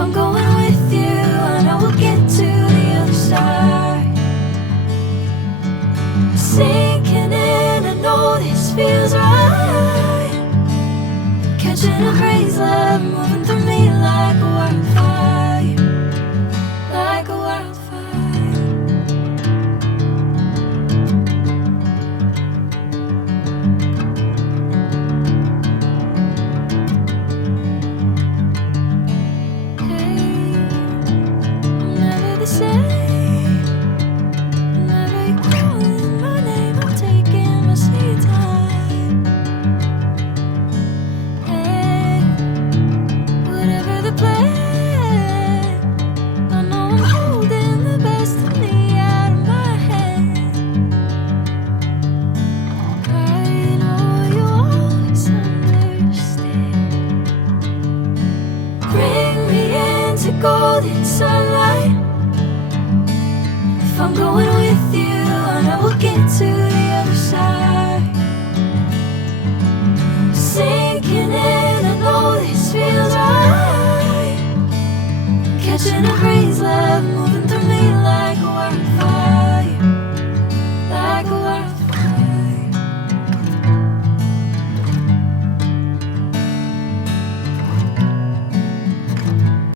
I'm going with you, I know we'll get to the other side. Sinking in, I know this feels right. Catching a crazy love, moving through me like a wildfire, like a wildfire. Golden sunlight. If I'm going with you, I know we'll get to the other side. Sinking in, I know this feels right.